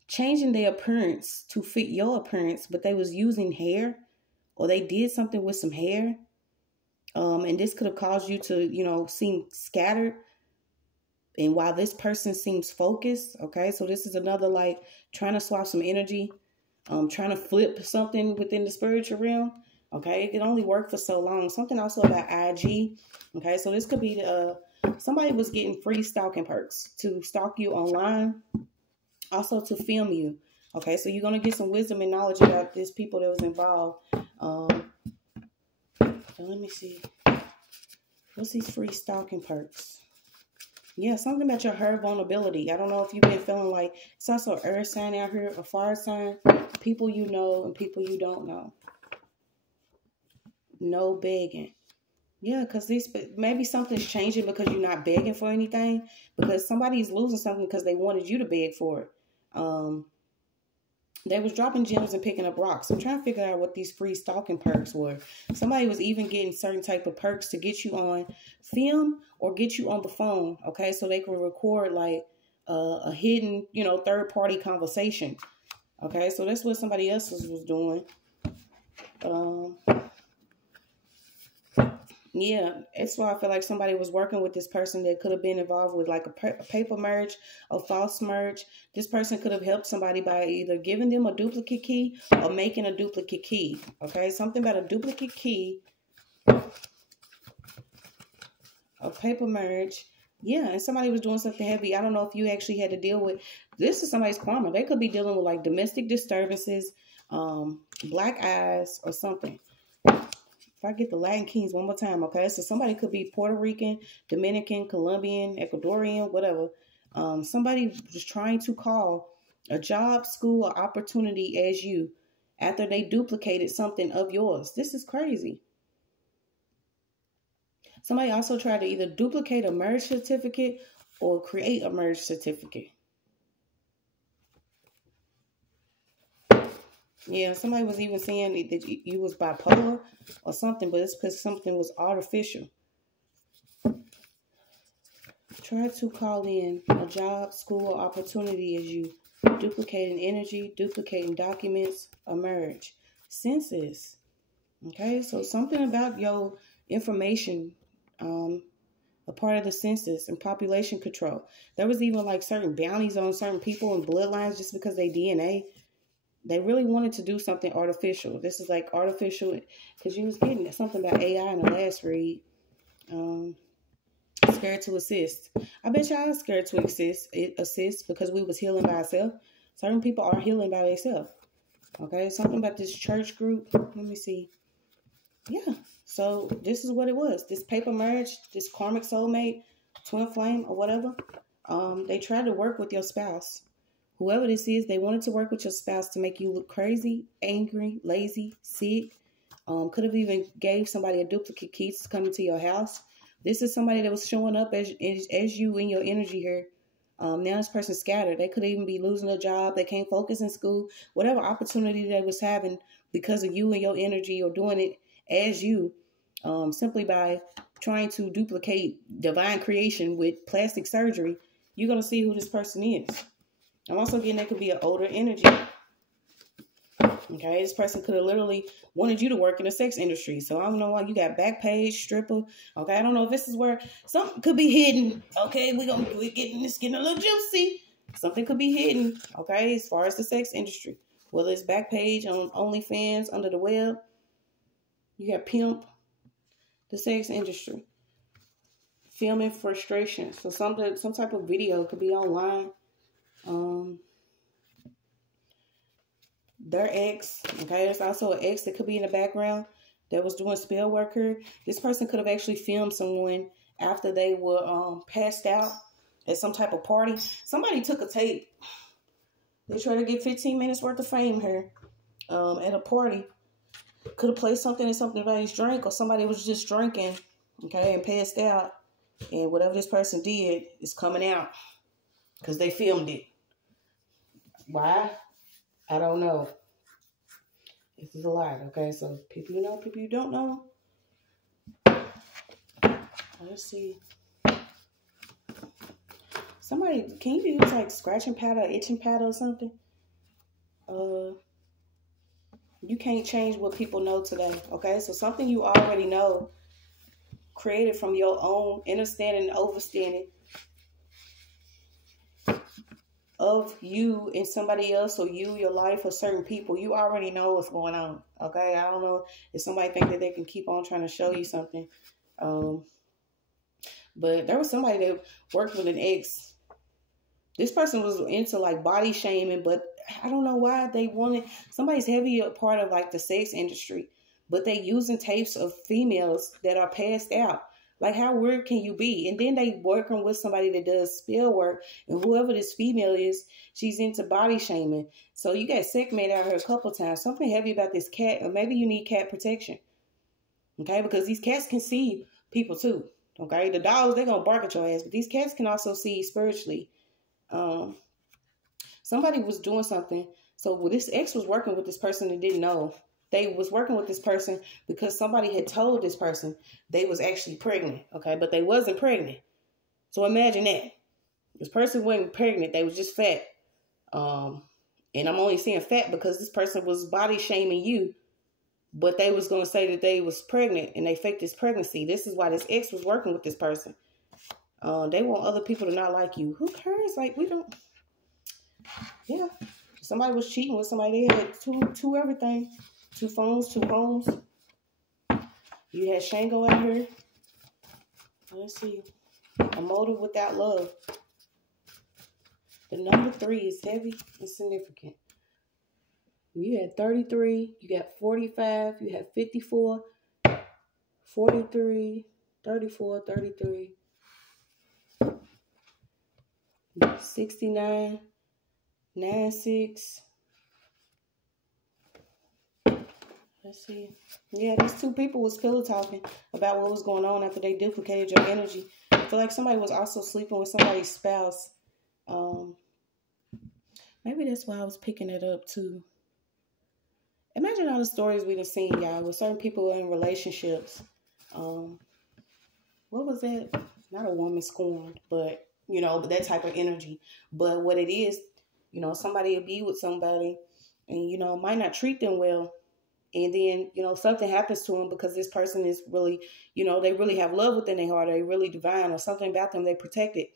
changing their appearance to fit your appearance, but they was using hair or they did something with some hair. And this could have caused you to, you know, seem scattered. And while this person seems focused, okay, so this is another like trying to swap some energy. Trying to flip something within the spiritual realm. Okay, it can only work for so long. Something also about IG. Okay, so this could be somebody was getting free stalking perks to stalk you online, also to film you. Okay, so you're gonna get some wisdom and knowledge about this people that was involved. So let me see. What's these free stalking perks? Yeah, something about your hair vulnerability. I don't know if you've been feeling like it's also an earth sign out here, a fire sign, people you know and people you don't know. No begging. Yeah, because maybe something's changing because you're not begging for anything. Because somebody's losing something because they wanted you to beg for it. They was dropping gems and picking up rocks. I'm trying to figure out what these free stalking perks were. Somebody was even getting certain type of perks to get you on film or get you on the phone. Okay, so they could record like a hidden, you know, third party conversation. Okay, so that's what somebody else was doing. Yeah, that's why I feel like somebody was working with this person that could have been involved with like a paper merge, a false merge. This person could have helped somebody by either giving them a duplicate key or making a duplicate key. Okay, something about a duplicate key, a paper merge. Yeah, and somebody was doing something heavy. I don't know if you actually had to deal with, this is somebody's karma. They could be dealing with like domestic disturbances, black eyes or something. If I get the Latin Kings one more time, okay? So somebody could be Puerto Rican, Dominican, Colombian, Ecuadorian, whatever. Somebody was trying to call a job, school, or opportunity as you after they duplicated something of yours. This is crazy. Somebody also tried to either duplicate a marriage certificate or create a marriage certificate. Yeah, somebody was even saying that you was bipolar or something, but it's because something was artificial. Try to call in a job, school, or opportunity as you duplicating energy, duplicating documents, a marriage. Census. Okay, so something about your information, a part of the census and population control. There was even like certain bounties on certain people and bloodlines just because they DNA. They really wanted to do something artificial. This is like artificial because you was getting something about AI in the last read. Scared to assist. I bet y'all scared to assist because we was healing by ourselves. Certain people are healing by themselves. Okay, something about this church group. Let me see. Yeah, so this is what it was. This paper marriage, this karmic soulmate, twin flame or whatever. They tried to work with your spouse. Whoever this is, they wanted to work with your spouse to make you look crazy, angry, lazy, sick, Could have even gave somebody a duplicate key to come into your house. This is somebody that was showing up as you in your energy here. Now this person's scattered. They could even be losing a job. They can't focus in school. Whatever opportunity they was having because of you and your energy, or doing it as you, simply by trying to duplicate divine creation with plastic surgery, you're going to see who this person is. I'm also getting that could be an older energy. Okay, this person could have literally wanted you to work in the sex industry. So I don't know why you got Backpage, stripper. Okay, I don't know if this is where something could be hidden. Okay, we're getting a little juicy. Something could be hidden. Okay, as far as the sex industry, whether it's Backpage on OnlyFans, under the web, you got pimp, the sex industry, filming frustration. So some type of video could be online. Their ex, okay, there's also an ex that could be in the background that was doing spell work here. This person could have actually filmed someone after they were passed out at some type of party. Somebody took a tape. They tried to get 15 minutes worth of fame here at a party. Could have played something in somebody's drink, or somebody was just drinking, okay, and passed out. And whatever this person did is coming out because they filmed it. Why? I don't know. This is a lot, okay? So people you know, people you don't know. Let's see. Somebody, can you use like scratching pad or itching pad or something? You can't change what people know today, okay? So something you already know, created from your own understanding and overstanding of you and somebody else, or you, your life, or certain people. You already know what's going on, okay? I don't know if somebody think that they can keep on trying to show you something. But there was somebody that worked with an ex. This person was into like body shaming, but I don't know why they wanted, somebody's heavy a part of like the sex industry, but they using tapes of females that are passed out. Like, how weird can you be? And then they working with somebody that does spell work, and whoever this female is, she's into body shaming. So you got segmented out here a couple times. Something heavy about this cat, or maybe you need cat protection. Okay, because these cats can see people too. Okay, the dogs, they're gonna bark at your ass, but these cats can also see spiritually. Somebody was doing something. So this ex was working with this person and didn't know. They was working with this person because somebody had told this person they was actually pregnant, okay? But they wasn't pregnant. So imagine that. This person wasn't pregnant. They was just fat. And I'm only saying fat because this person was body shaming you. But they was going to say that they was pregnant and they faked this pregnancy. This is why this ex was working with this person. They want other people to not like you. Who cares? Like, we don't. Yeah. Somebody was cheating with somebody. They had two everything. 2 phones, 2 homes. You had Shango out here. Let's see. A motive without love. The number 3 is heavy and significant. You had 33. You got 45. You had 54. 43. 34. 33. 69. 96. Let's see. Yeah, these 2 people was pillow talking about what was going on after they duplicated your energy. I feel like somebody was also sleeping with somebody's spouse. Maybe that's why I was picking it up too. Imagine all the stories we've seen, y'all, with certain people in relationships. What was that? Not a woman scorned, but, you know, but that type of energy. But what it is, you know, somebody will be with somebody and, you know, might not treat them well. And then, you know, something happens to them because this person is really, you know, they really have love within their heart. They really divine, or something about them they protect it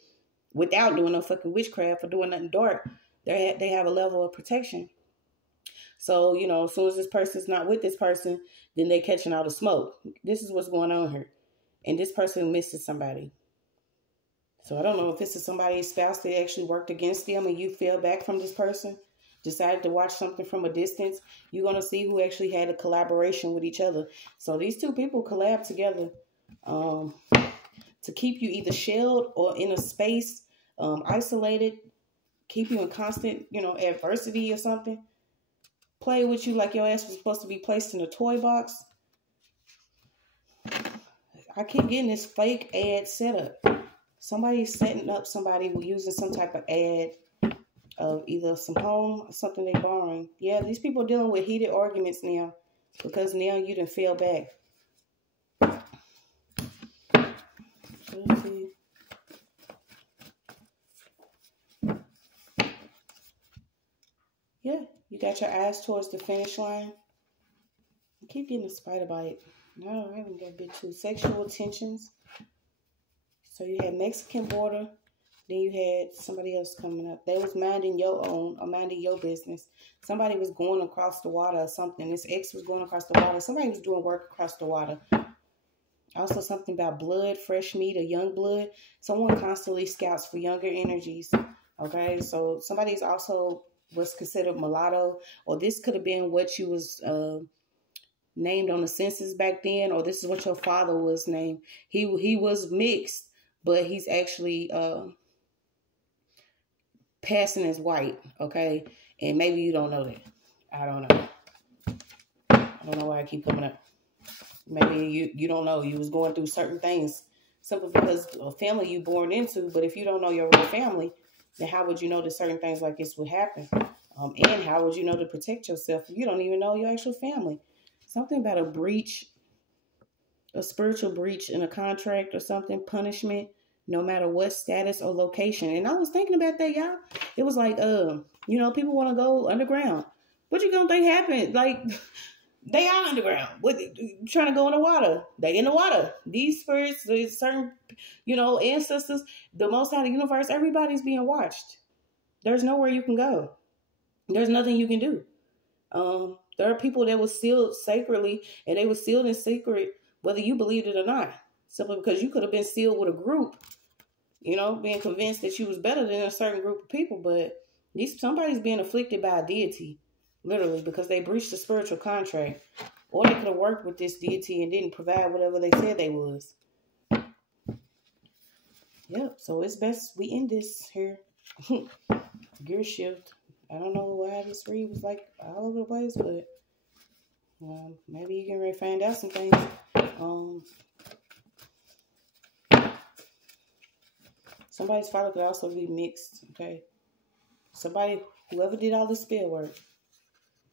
without doing no fucking witchcraft or doing nothing dark. They have a level of protection. So, you know, as soon as this person's not with this person, then they catching all the smoke. This is what's going on here. And this person misses somebody. So I don't know if this is somebody's spouse that actually worked against them and you fell back from this person. Decided to watch something from a distance, you're going to see who actually had a collaboration with each other. So these 2 people collab together to keep you either shelled or in a space, isolated, keep you in constant, you know, adversity or something. Play with you like your ass was supposed to be placed in a toy box. I keep getting this fake ad setup. Somebody's setting up somebody using some type of ad of either some home or something they borrowing. Yeah, these people are dealing with heated arguments now because now you done fell back. Let's see. Yeah, you got your eyes towards the finish line. I keep getting a spider bite. No, I haven't got a bit too. Sexual tensions. So you had Mexican border. Then you had somebody else coming up. They was minding your own or minding your business. Somebody was going across the water or something. This ex was going across the water. Somebody was doing work across the water. Also something about blood, fresh meat, or young blood. Someone constantly scouts for younger energies. Okay, so somebody's also was considered mulatto, or this could have been what you was named on the census back then, or this is what your father was named. He was mixed, but he's actually passing as white. Okay, and maybe you don't know that. I don't know. I don't know why I keep coming up. Maybe you don't know. You was going through certain things simply because of family you born into. But if you don't know your real family, then how would you know that certain things like this would happen? And how would you know to protect yourself if you don't even know your actual family? Something about a breach, a spiritual breach in a contract or something, punishment, no matter what status or location. And I was thinking about that, y'all. It was like, people want to go underground. What you gonna think happened? Like, they are underground. What, trying to go in the water? They in the water. These spirits, these certain, ancestors, the most out of the universe, everybody's being watched. There's nowhere you can go. There's nothing you can do. There are people that were sealed sacredly, and they were sealed in secret, whether you believed it or not. Simply because you could have been sealed with a group, being convinced that you was better than a certain group of people. But somebody's being afflicted by a deity, literally, because they breached the spiritual contract. Or they could have worked with this deity and didn't provide whatever they said they was. Yep, so it's best we end this here. Gear shift. I don't know why this read was like all over the place, but maybe you can find out some things. Somebody's father could also be mixed, okay? Whoever did all the spell work,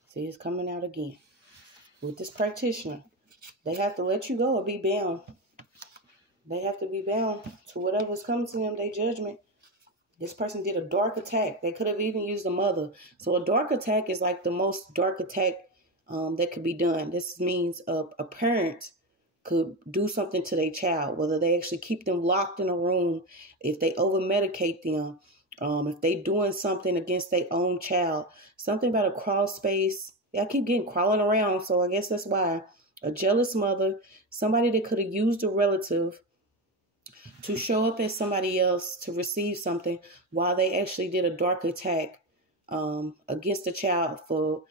see, it's coming out again. With this practitioner, they have to let you go or be bound. They have to be bound to whatever's coming to them, their judgment. This person did a dark attack. They could have even used a mother. So a dark attack is like the most dark attack that could be done. This means a parent could do something to their child, whether they actually keep them locked in a room, if they over-medicate them, if they doing something against their own child. Something about a crawl space. I keep getting crawling around, so I guess that's why. A jealous mother, somebody that could have used a relative to show up as somebody else to receive something while they actually did a dark attack against the child for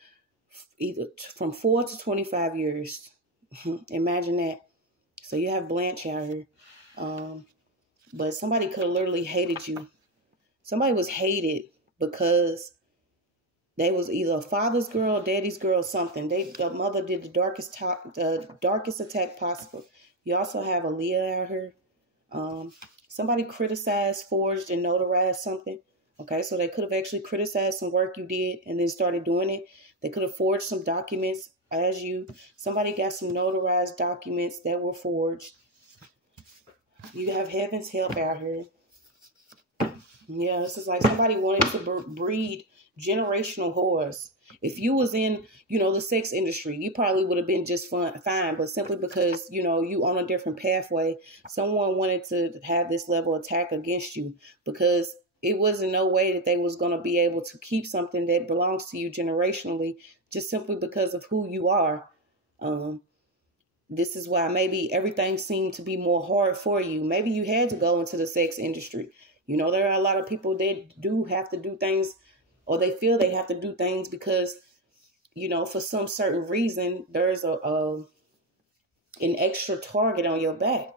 either from 4 to 25 years. Imagine that. So you have Blanche out here. But somebody could have literally hated you. Somebody was hated because they was either a father's girl, daddy's girl, something. The mother did the darkest attack possible. You also have a Leah out here. Somebody criticized, forged, and notarized something. Okay, so they could have actually criticized some work you did and then started doing it. They could have forged some documents as you. Somebody got some notarized documents that were forged. You have heaven's help out here. Yeah, this is like somebody wanted to breed generational whores. If you was in, the sex industry, you probably would have been just fine. But simply because, you on a different pathway, someone wanted to have this level of attack against you because it wasn't no way that they was going to be able to keep something that belongs to you generationally just simply because of who you are. This is why maybe everything seemed to be more hard for you. Maybe you had to go into the sex industry. There are a lot of people that do have to do things, or they feel they have to do things because, for some certain reason, there's an extra target on your back.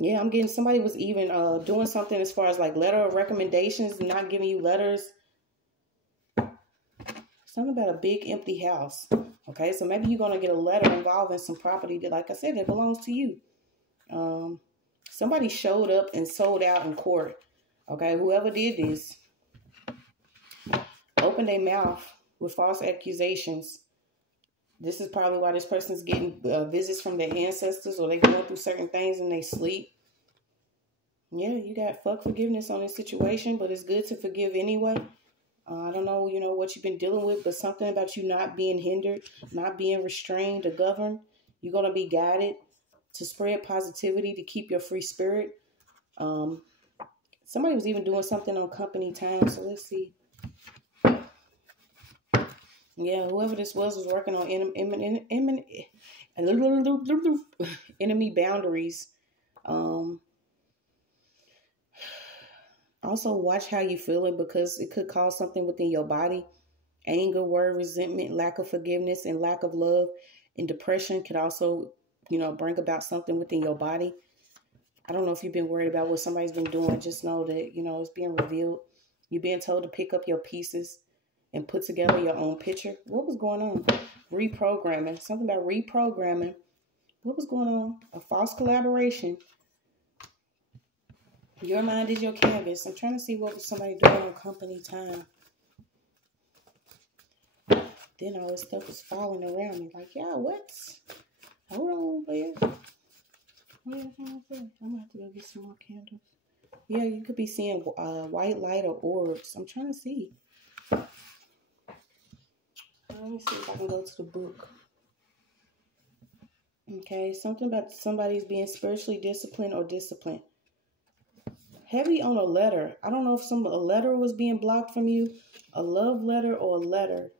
Yeah, I'm getting somebody was even doing something as far as like letter of recommendations, not giving you letters. Something about a big empty house. Okay, so maybe you're going to get a letter involving some property that, like I said, that belongs to you. Somebody showed up and sold out in court. Okay, whoever did this opened their mouth with false accusations. This is probably why this person's getting visits from their ancestors, or they going through certain things in their sleep. Yeah, you got fuck forgiveness on this situation, but it's good to forgive anyway. I don't know, what you've been dealing with, but something about you not being hindered, not being restrained or governed. You're going to be guided to spread positivity, to keep your free spirit. Somebody was even doing something on company time, so let's see. Yeah, whoever this was working on enemy boundaries. Also, watch how you're feeling, because it could cause something within your body. Anger, worry, resentment, lack of forgiveness, and lack of love. And depression could also, bring about something within your body. I don't know if you've been worried about what somebody's been doing. Just know that, it's being revealed. You're being told to pick up your pieces and put together your own picture. What was going on? Reprogramming. Something about reprogramming. What was going on? A false collaboration. Your mind is your canvas. I'm trying to see what was somebody doing on company time. Then all this stuff was falling around me. Like, yeah, what? Hold on, player. I'm going to have to go get some more candles. Yeah, you could be seeing white light or orbs. I'm trying to see. Let me see if I can go to the book. Okay, something about somebody's being spiritually disciplined or disciplined. Heavy on a letter. I don't know if a letter was being blocked from you, a love letter or a letter.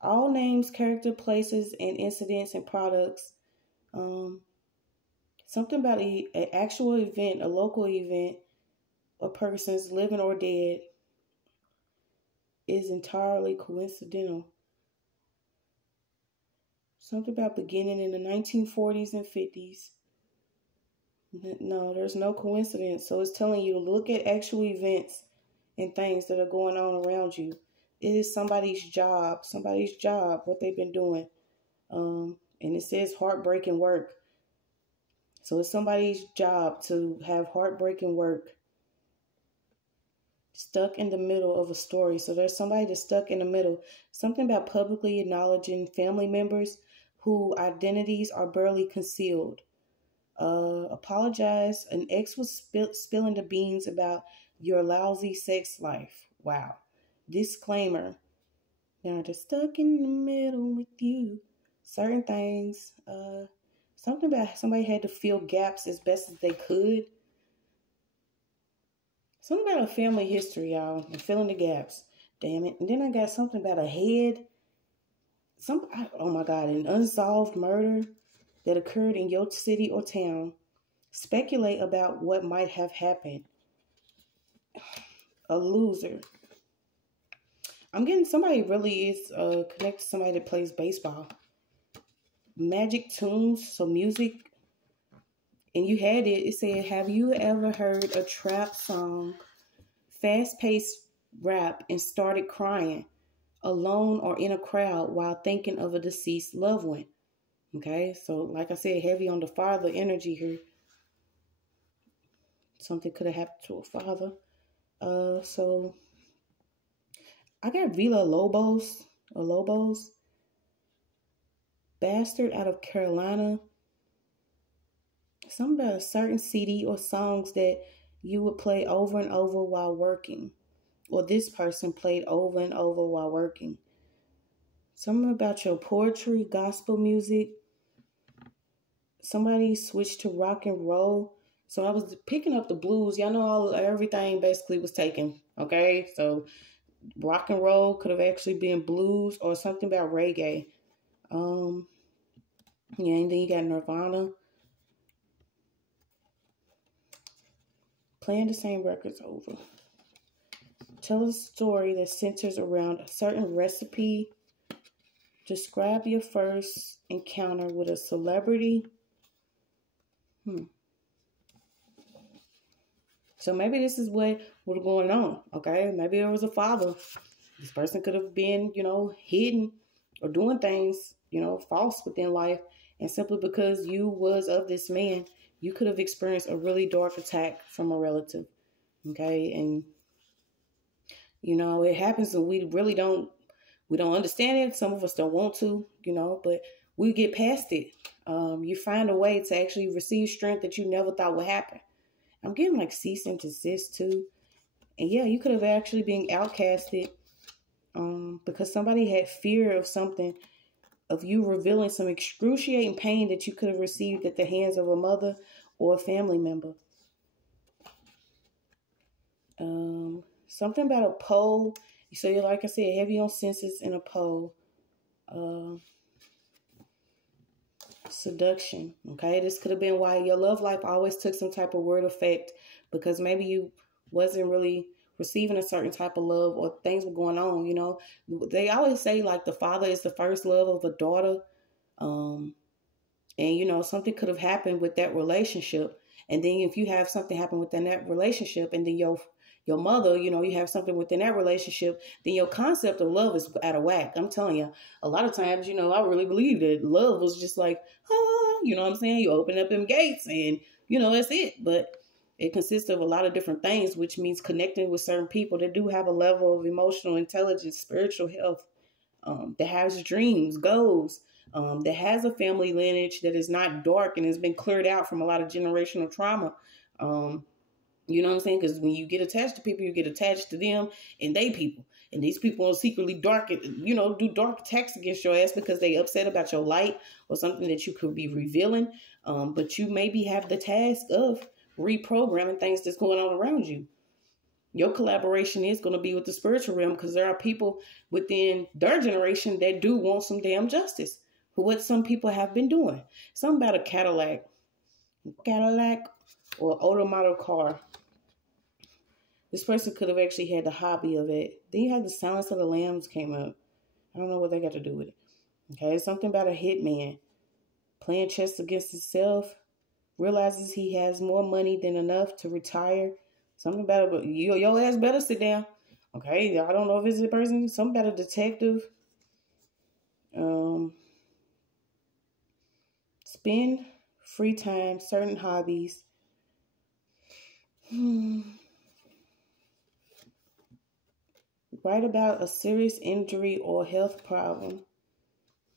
All names, character, places, and incidents and products. Something about an actual event, a local event, a person's living or dead is entirely coincidental. Something about beginning in the 1940s and 50s. No, there's no coincidence. So it's telling you to look at actual events and things that are going on around you. It is somebody's job, what they've been doing. And it says heartbreaking work. So it's somebody's job to have heartbreaking work. Stuck in the middle of a story. So there's somebody that's stuck in the middle. Something about publicly acknowledging family members whose identities are barely concealed. Apologize. An ex was spilling the beans about your lousy sex life. Wow. Disclaimer. Now they're stuck in the middle with you. Certain things. Something about somebody had to fill gaps as best as they could. Something about a family history, y'all, and filling the gaps. Damn it. And then I got something about a head. Oh my God, an unsolved murder that occurred in your city or town. Speculate about what might have happened. A loser. I'm getting somebody really is connected to somebody that plays baseball. Magic tunes, so music. And you had it. It said, have you ever heard a trap song, fast-paced rap, and started crying alone or in a crowd while thinking of a deceased loved one? Okay, so like I said, heavy on the father energy here. Something could have happened to a father. So I got Villa Lobos, bastard out of Carolina. Something about a certain CD or songs that you would play over and over while working. Or this person played over and over while working. Something about your poetry, gospel music. Somebody switched to rock and roll. So I was picking up the blues. Y'all know everything basically was taken. Okay, so rock and roll could have actually been blues or something about reggae. Yeah, and then you got Nirvana. Playing the same records over. Tell a story that centers around a certain recipe. Describe your first encounter with a celebrity. So maybe this is what was going on, okay? Maybe there was a father. This person could have been, hidden or doing things, false within life. And simply because you was of this man, you could have experienced a really dark attack from a relative, okay? And, it happens and we don't understand it. Some of us don't want to, but we get past it. You find a way to actually receive strength that you never thought would happen. I'm getting like cease and desist too. And yeah, you could have actually been outcasted because somebody had fear of something, of you revealing some excruciating pain that you could have received at the hands of a mother or a family member. Something about a pole. So you're, like I said, heavy on senses and a pole. Seduction. Okay, this could have been why your love life always took some type of word effect, because maybe you wasn't really receiving a certain type of love, or things were going on. They always say like the father is the first love of a daughter, and something could have happened with that relationship. And then if you have something happen within that relationship, and then your mother, you have something within that relationship, then your concept of love is out of whack. I'm telling you, a lot of times, I really believe that love was just like, you know what I'm saying? You open up them gates and, that's it. But it consists of a lot of different things, which means connecting with certain people that do have a level of emotional intelligence, spiritual health, that has dreams, goals, that has a family lineage that is not dark and has been cleared out from a lot of generational trauma. You know what I'm saying? Because when you get attached to people, you get attached to them and they people. And these people are secretly do dark attacks against your ass because they upset about your light or something that you could be revealing. But you maybe have the task of reprogramming things that's going on around you. Your collaboration is going to be with the spiritual realm, because there are people within their generation that do want some damn justice for what some people have been doing. Something about a Cadillac or older model car. This person could have actually had the hobby of it. Then you have the Silence of the Lambs came up. I don't know what they got to do with it. Okay, something about a hitman playing chess against himself, realizes he has more money than enough to retire. Something about your ass better sit down. Okay, I don't know if it's a person. Something about a detective. Spend free time, certain hobbies. Write about a serious injury or health problem.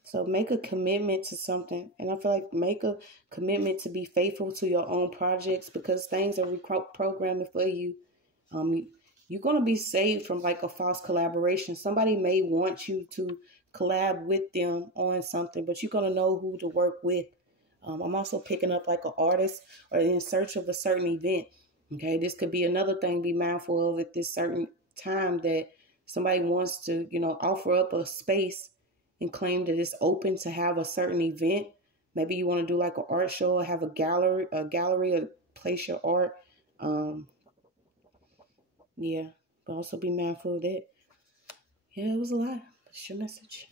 So make a commitment to something. And I feel like make a commitment to be faithful to your own projects, because things are reprogramming for you. You're going to be saved from like a false collaboration. Somebody may want you to collab with them on something, but you're going to know who to work with. I'm also picking up like an artist or in search of a certain event. Okay, this could be another thing. Be mindful of at this certain time that somebody wants to, offer up a space and claim that it's open to have a certain event. Maybe you want to do like an art show or have a gallery or place your art. Yeah, but also be mindful of that. Yeah, it was a lot. That's your message.